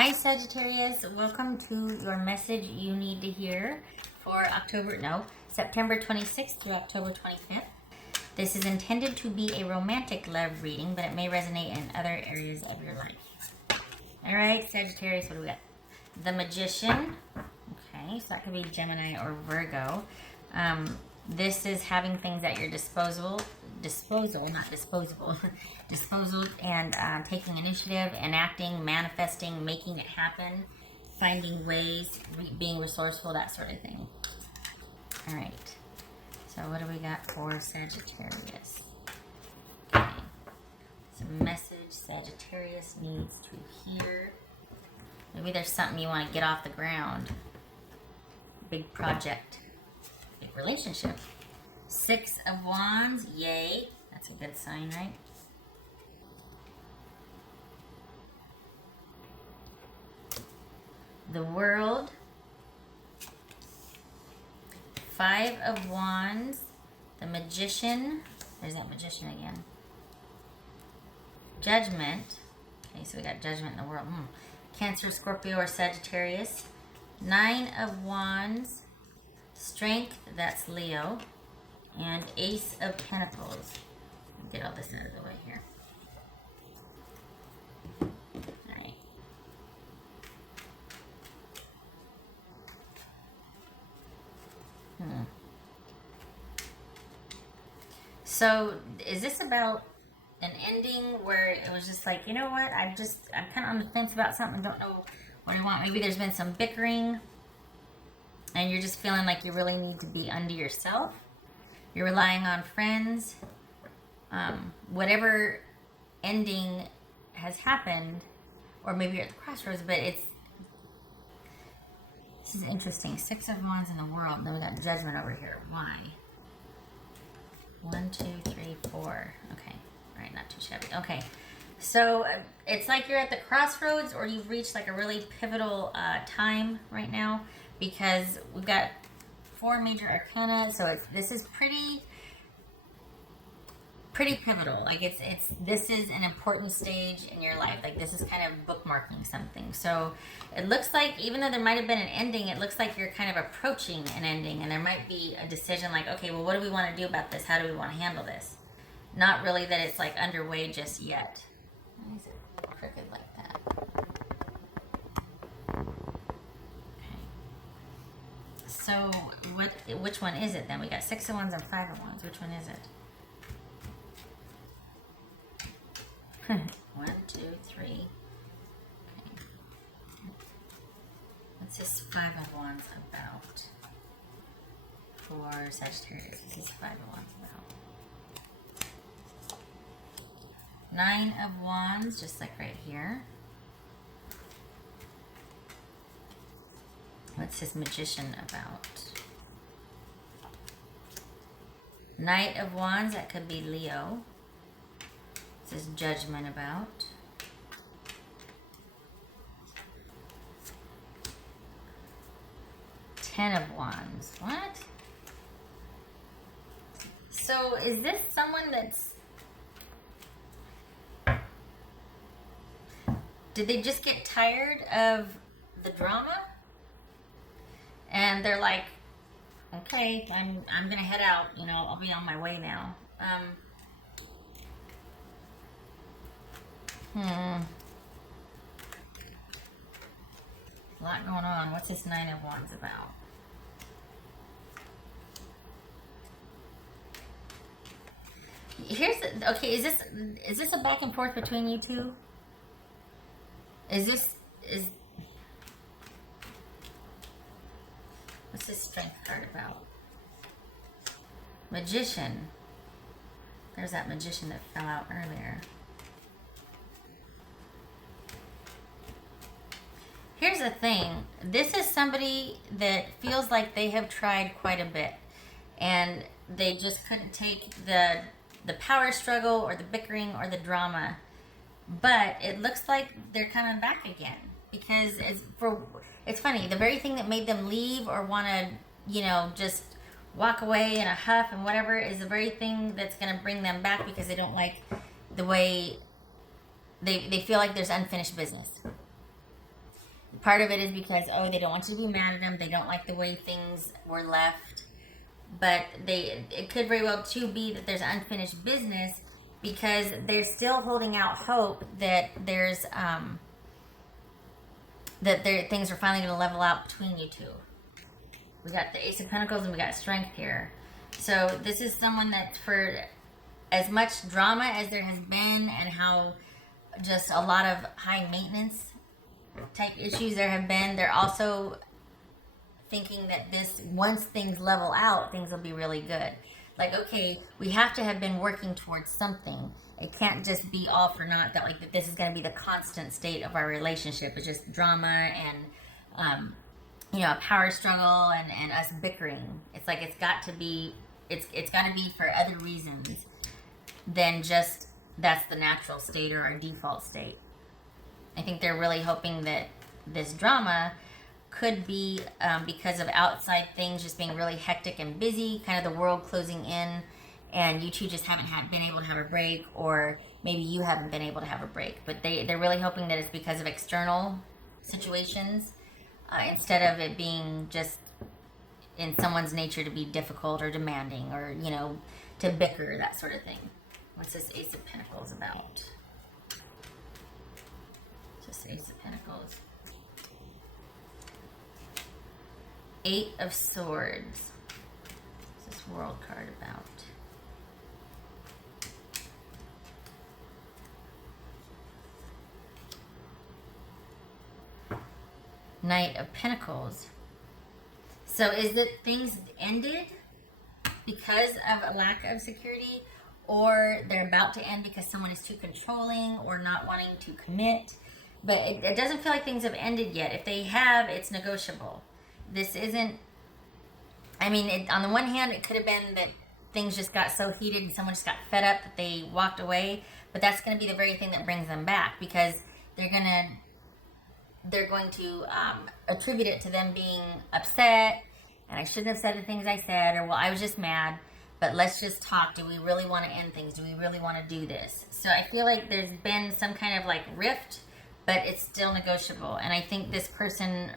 Hi Sagittarius, welcome to your message you need to hear for September 26th through October 25th. This is intended to be a romantic love reading, but it may resonate in other areas of your life. All right, Sagittarius, what do we got? The Magician. Okay, so that could be Gemini or Virgo. This is having things at your disposal, and taking initiative, enacting, manifesting, making it happen, finding ways, being resourceful, that sort of thing. All right. So what do we got for Sagittarius? Okay. It's a message Sagittarius needs to hear. Maybe there's something you want to get off the ground. Big project. Big relationship. 6 of Wands. Yay. That's a good sign, right? The World. 5 of Wands. The Magician. There's that Magician again. Judgment. Okay, so we got Judgment in the World. Cancer, Scorpio, or Sagittarius. 9 of Wands. Strength, that's Leo. And Ace of Pentacles. Get all this out of the way here. Alright. So, is this about an ending where it was just like, you know what, I'm kind of on the fence about something, don't know what I want. Maybe there's been some bickering and you're just feeling like you really need to be unto yourself. You're relying on friends. Whatever ending has happened, or maybe you're at the crossroads, but this is interesting. 6 of Wands in the World, and then we got Judgment over here. Why? 1, 2, 3, 4. Okay. All right, not too shabby. Okay. So it's like you're at the crossroads, or you've reached like a really pivotal time right now, because we've got 4 major arcana. So this is pretty pivotal. Like this is an important stage in your life. Like this is kind of bookmarking something. So it looks like, even though there might have been an ending, it looks like you're kind of approaching an ending, and there might be a decision like, okay, well, what do we want to do about this? How do we want to handle this? Not really that it's like underway just yet. Why is it crooked like that? Okay. So which one is it then? We got 6 of Wands and 5 of Wands. Which one is it? 1, 2, 3. Okay. What's this 5 of Wands about for Sagittarius? What's this 5 of Wands about? 9 of Wands, just like right here. What's this Magician about? Knight of Wands, that could be Leo. This is Judgment about. Ten of Wands. What? So is this someone that's... Did they just get tired of the drama? And they're like, okay, I'm gonna head out, you know, I'll be on my way now. A lot going on. What's this 9 of Wands about? Okay, is this a back and forth between you two? What's this Strength card about? Magician. There's that Magician that fell out earlier. Here's the thing. This is somebody that feels like they have tried quite a bit, and they just couldn't take the power struggle or the bickering or the drama. But it looks like they're coming back again, because it's funny. The very thing that made them leave or want to, you know, just walk away in a huff and whatever is the very thing that's going to bring them back, because they don't like the way they feel like there's unfinished business. Part of it is because, oh, they don't want you to be mad at them. They don't like the way things were left. But it could very well too be that there's unfinished business because they're still holding out hope that there's things are finally going to level out between you two. We got the Ace of Pentacles and we got Strength here. So this is someone that, for as much drama as there has been and how just a lot of high maintenance type issues there have been, they're also thinking that this, once things level out, things will be really good. Like, okay, we have to have been working towards something. It can't just be all for naught that, like, that this is going to be the constant state of our relationship. It's just drama and, you know, a power struggle and us bickering. It's like, it's got to be for other reasons than just that's the natural state or our default state. I think they're really hoping that this drama could be because of outside things just being really hectic and busy, kind of the world closing in, and you two just haven't been able to have a break, or maybe you haven't been able to have a break. But they're really hoping that it's because of external situations instead of it being just in someone's nature to be difficult or demanding or, you know, to bicker, that sort of thing. What's this Ace of Pentacles about? Just Ace of Pentacles. Eight of Swords. What's this World card about? Knight of Pentacles. So is it things ended because of a lack of security, or they're about to end because someone is too controlling or not wanting to commit? But it doesn't feel like things have ended yet. If they have, it's negotiable. This isn't, I mean, on the one hand, it could have been that things just got so heated and someone just got fed up that they walked away. But that's going to be the very thing that brings them back, because they're going to attribute it to them being upset, and I shouldn't have said the things I said, or, well, I was just mad, but let's just talk. Do we really want to end things? Do we really want to do this? So I feel like there's been some kind of like rift, but it's still negotiable. And I think this person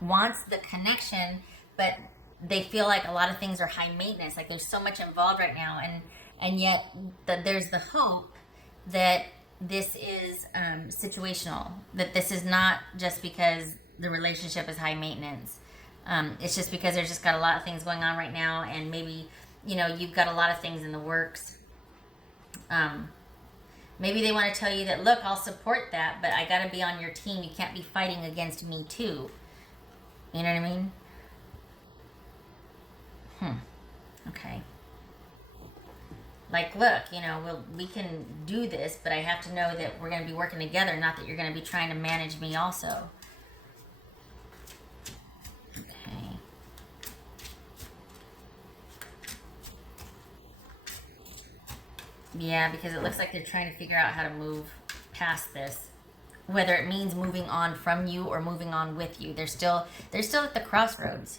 wants the connection, but they feel like a lot of things are high maintenance. Like there's so much involved right now, and yet there's the hope that this is situational, that this is not just because the relationship is high maintenance. It's just because there's just got a lot of things going on right now, and maybe, you know, you've got a lot of things in the works. Maybe they want to tell you that, look, I'll support that, but I got to be on your team. You can't be fighting against me too. You know what I mean? Okay. Like, look, you know, we can do this, but I have to know that we're going to be working together, not that you're going to be trying to manage me also. Okay. Yeah, because it looks like they're trying to figure out how to move past this. Whether it means moving on from you or moving on with you. They're still at the crossroads.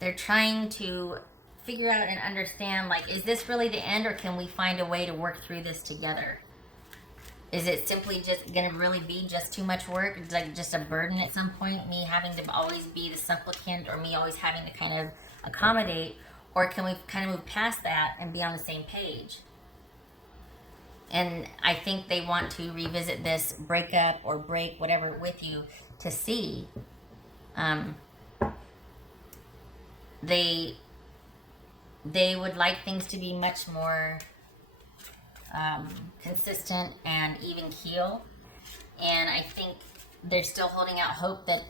They're trying to figure out and understand, like, is this really the end, or can we find a way to work through this together? Is it simply just going to really be just too much work? It's like just a burden at some point, me having to always be the supplicant, or me always having to kind of accommodate? Or can we kind of move past that and be on the same page? And I think they want to revisit this breakup or break, whatever, with you to see. They would like things to be much more consistent and even keel. And I think they're still holding out hope that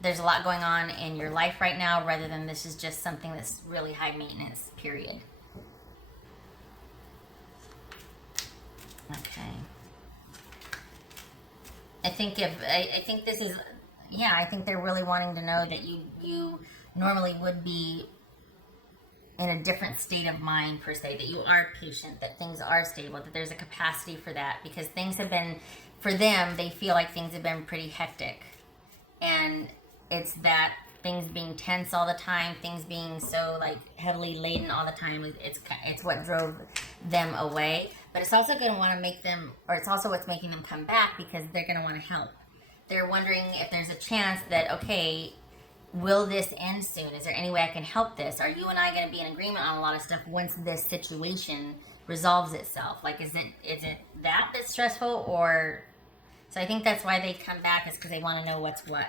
there's a lot going on in your life right now, rather than this is just something that's really high maintenance, period. Okay. I think this is, yeah, I think they're really wanting to know that you normally would be in a different state of mind, per se, that you are patient, that things are stable, that there's a capacity for that, because things have been, for them, they feel like things have been pretty hectic. And it's that things being tense all the time, things being so like heavily laden all the time, it's what drove them away. But it's also going to want to make them, or it's also what's making them come back, because they're going to want to help. they're wondering if there's a chance that, okay, will this end soon? Is there any way I can help this? Are you and I going to be in agreement on a lot of stuff once this situation resolves itself? Like, is it that that's stressful, or... So I think that's why they come back, is because they want to know what's what.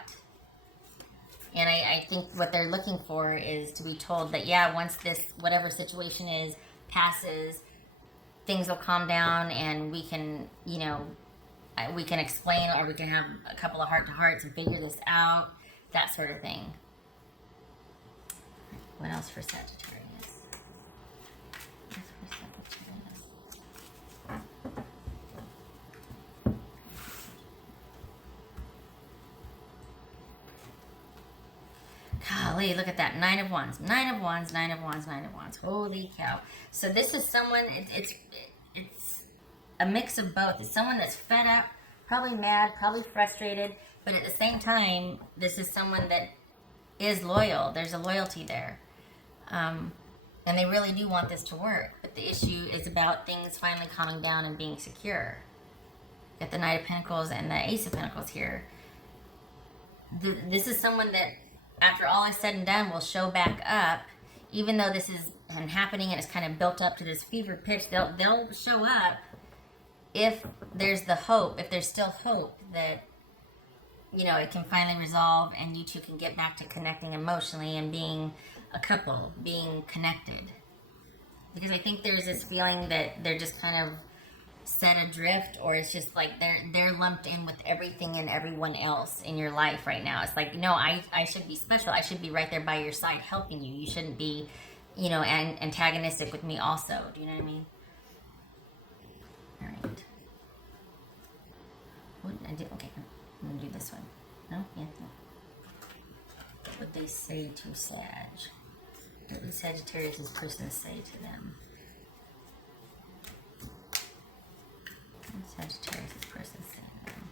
And I think what they're looking for is to be told that, yeah, once this, whatever situation is, passes, things will calm down, and we can, you know, we can explain, or we can have a couple of heart-to-hearts and figure this out, that sort of thing. What else for Sagittarius? Golly, look at that. 9 of Wands. 9 of Wands, 9 of Wands, 9 of Wands. Holy cow. So this is someone, it's a mix of both. It's someone that's fed up, probably mad, probably frustrated, but at the same time, this is someone that is loyal. There's a loyalty there. And they really do want this to work. But the issue is about things finally calming down and being secure. Got the Knight of Pentacles and the Ace of Pentacles here. This is someone that, after all is said and done, will show back up. Even though this is happening and it's kind of built up to this fever pitch, they'll show up if there's the hope, if there's still hope that, you know, it can finally resolve and you two can get back to connecting emotionally and being a couple, being connected. Because I think there's this feeling that they're just kind of set adrift, or it's just like they're lumped in with everything and everyone else in your life right now. It's like, no, I should be special. I should be right there by your side helping you. You shouldn't be, you know, antagonistic with me also. Do you know what I mean? All right. What did I do? Okay, I'm gonna do this one. No? Yeah, no. What they say to Sag. What would Sagittarius' person say to them? Sagittarius person saying them.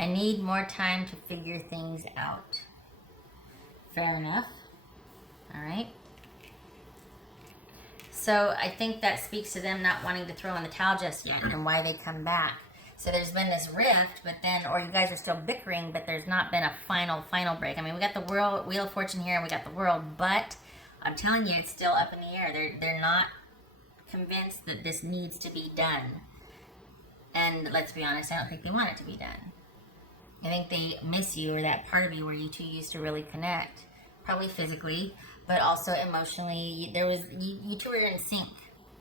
I need more time to figure things out. Fair enough. All right. So I think that speaks to them not wanting to throw in the towel just yet, and why they come back. So there's been this rift, but then, or you guys are still bickering, but there's not been a final break. I mean, we got the Wheel of Fortune here, and we got the World, but I'm telling you, it's still up in the air. They're not convinced that this needs to be done. And let's be honest, I don't think they want it to be done. I think they miss you, or that part of you where you two used to really connect. Probably physically, but also emotionally. You two were in sync.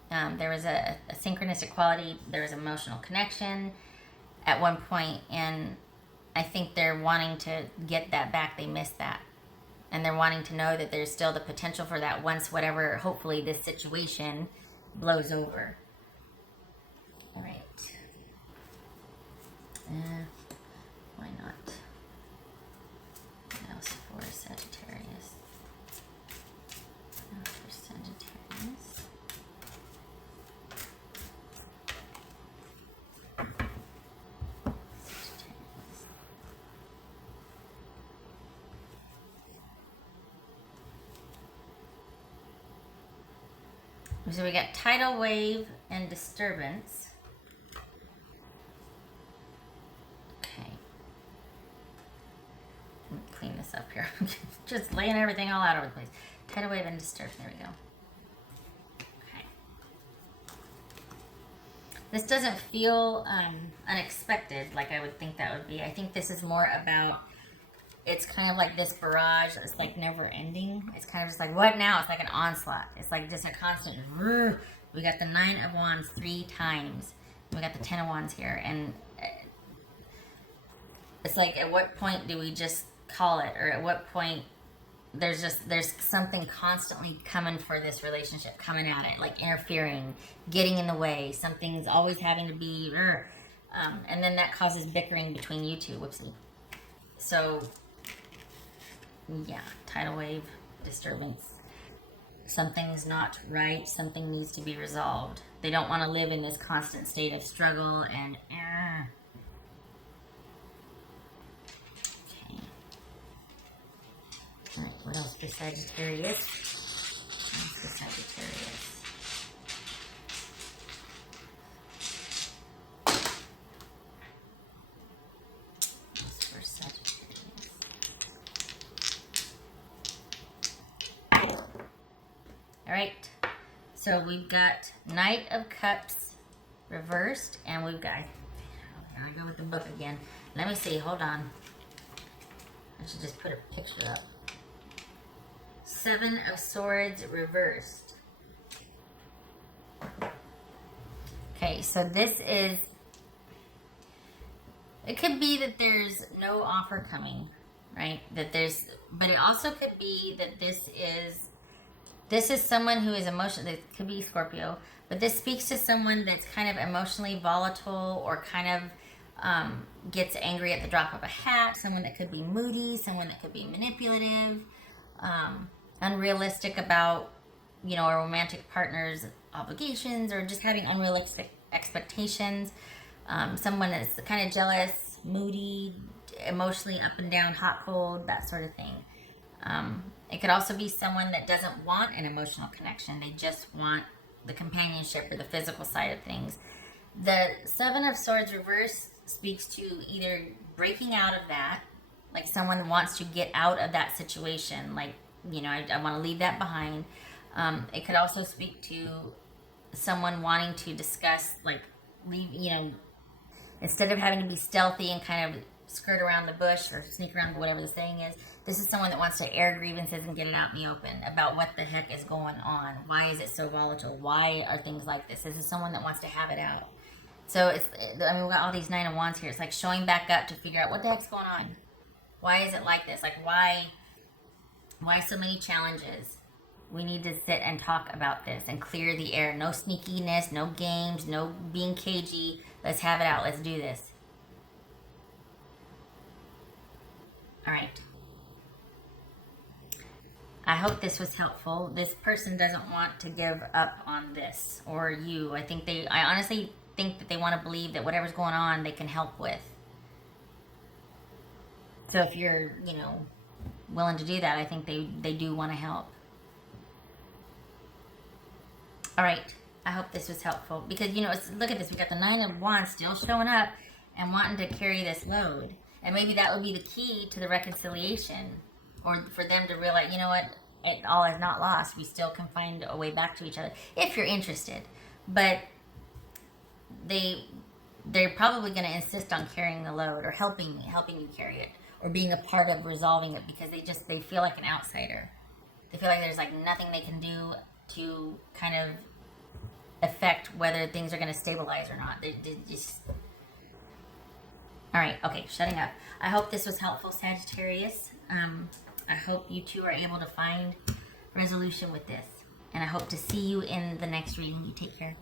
There was a synchronistic quality. There was emotional connection at one point, and I think they're wanting to get that back. They missed that, and they're wanting to know that there's still the potential for that once whatever, hopefully, this situation blows over. All right. Why not? What else for Sagittarius? What else for Sagittarius? So we got tidal wave and disturbance. Okay. Let me clean this up here. Just laying everything all out over the place. Tidal wave and disturbance. There we go. Okay. This doesn't feel unexpected like I would think that would be. I think this is more about, it's kind of like this barrage. It's like never ending. It's kind of just like, what now? It's like an onslaught. It's like just a constant. We got the 9 of Wands 3 times. We got the 10 of Wands here. And it's like, at what point do we just call it? Or at what point there's something constantly coming for this relationship, coming at it, like interfering, getting in the way. Something's always having to be, and then that causes bickering between you two. Whoopsie. So, yeah, tidal wave, disturbance. Something's not right. Something needs to be resolved. They don't want to live in this constant state of struggle and Okay. Mr. Sagittarius. Mr. Sagittarius. Mr. Sagittarius. All right. So we've got Knight of Cups reversed, and we've got, here I go with the book again. Let me see, hold on. I should just put a picture up. Seven of Swords reversed. Okay, so this is, it could be that there's no offer coming, right? That there's, but it also could be that this is someone who is emotional. It could be Scorpio, but this speaks to someone that's kind of emotionally volatile, or kind of gets angry at the drop of a hat. Someone that could be moody, someone that could be manipulative, unrealistic about, you know, a romantic partner's obligations, or just having unrealistic expectations. Someone that's kind of jealous, moody, emotionally up and down, hot, cold, that sort of thing. It could also be someone that doesn't want an emotional connection. They just want the companionship or the physical side of things. The Seven of Swords reverse speaks to either breaking out of that, like someone wants to get out of that situation, like, you know, I want to leave that behind. It could also speak to someone wanting to discuss, like, leave, you know, instead of having to be stealthy and kind of skirt around the bush or sneak around, whatever the saying is, this is someone that wants to air grievances and get it out in the open about what the heck is going on. Why is it so volatile? Why are things like this? This is someone that wants to have it out. So it's, I mean, we've got all these Nine of Wands here. It's like showing back up to figure out what the heck's going on. Why is it like this? Like, why so many challenges? We need to sit and talk about this and clear the air. No sneakiness, no games, no being cagey. Let's have it out. Let's do this. All right. I hope this was helpful. This person doesn't want to give up on this, or you. I honestly think that they want to believe that whatever's going on, they can help with. So if you're, you know, willing to do that, I think they do want to help. All right. I hope this was helpful, because, you know, look at this. We got the Nine of Wands still showing up and wanting to carry this load. And maybe that would be the key to the reconciliation, or for them to realize, you know what, it all is not lost. We still can find a way back to each other if you're interested. But they're probably going to insist on carrying the load, or helping you carry it, or being a part of resolving it, because they feel like an outsider. They feel like there's like nothing they can do to kind of affect whether things are going to stabilize or not. They just... All right, okay, shutting up. I hope this was helpful, Sagittarius. I hope you two are able to find resolution with this. And I hope to see you in the next reading. You take care.